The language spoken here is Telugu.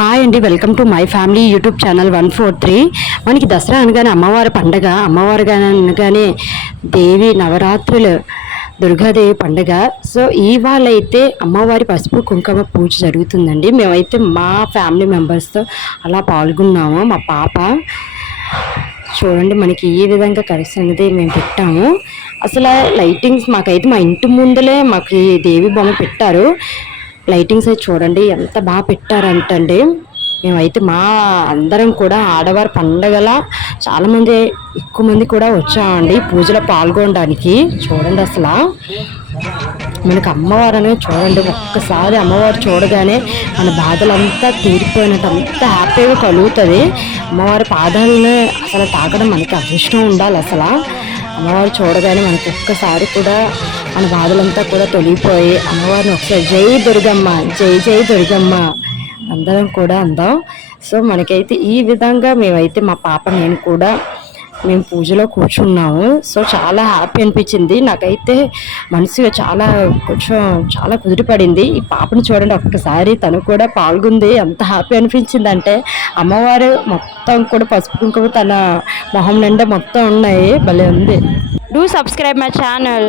హాయ్ అండి welcome to my family YouTube channel one four three మనకి దసరా అనగానే అమ్మవారి పండగ అమ్మవారి అనగానే దేవి నవరాత్రులు దుర్గాదేవి పండగ. సో ఇవాళైతే అమ్మవారి పసుపు కుంకుమ పూజ జరుగుతుందండి. మేమైతే మా ఫ్యామిలీ మెంబర్స్తో అలా పాల్గొన్నాము మా పాప. చూడండి మనకి ఏ విధంగా కలిసి అనేది మేము పెట్టాము. అసలు లైటింగ్స్ మాకైతే మా ఇంటి ముందలే మాకు దేవి బొమ్మ పెట్టారు. లైటింగ్స్ అయితే చూడండి ఎంత బాగా పెట్టారంటండి. మేమైతే మా అందరం కూడా ఆడవారి పండగల చాలామంది ఎక్కువ మంది కూడా వచ్చామండి పూజలో పాల్గొనడానికి. చూడండి అసలు. మనకు అమ్మవారు అనేది చూడండి ఒక్కసారి అమ్మవారు చూడగానే మన బాధలంతా తీరిపోయినట్టు అంత హ్యాపీగా కలుగుతుంది. అమ్మవారి పాదాలను అసలు తాగడం మనకి అదృష్టం ఉండాలి అసలు. అమ్మవారు చూడగానే మనకి ఒక్కసారి కూడా మన బాధలంతా కూడా తొలిగిపోయి అమ్మవారిని ఒకసారి జై దుర్గమ్మ జై జై దుర్గమ్మ అందరం కూడా అందాం. సో మనకైతే ఈ విధంగా మేమైతే మా పాప నేను కూడా మేము పూజలో కూర్చున్నాము. సో చాలా హ్యాపీ అనిపించింది. నాకైతే మనసుగా చాలా కొంచెం చాలా కుదిరిపడింది ఈ పాపను చూడండి ఒక్కసారి తను కూడా పాల్గొంది. ఎంత హ్యాపీ అనిపించింది అంటే అమ్మవారు మొత్తం కూడా పసుపు కుంకుమ తన మొహం నిండా మొత్తం ఉన్నాయి. భలే ఉంది. Do subscribe my channel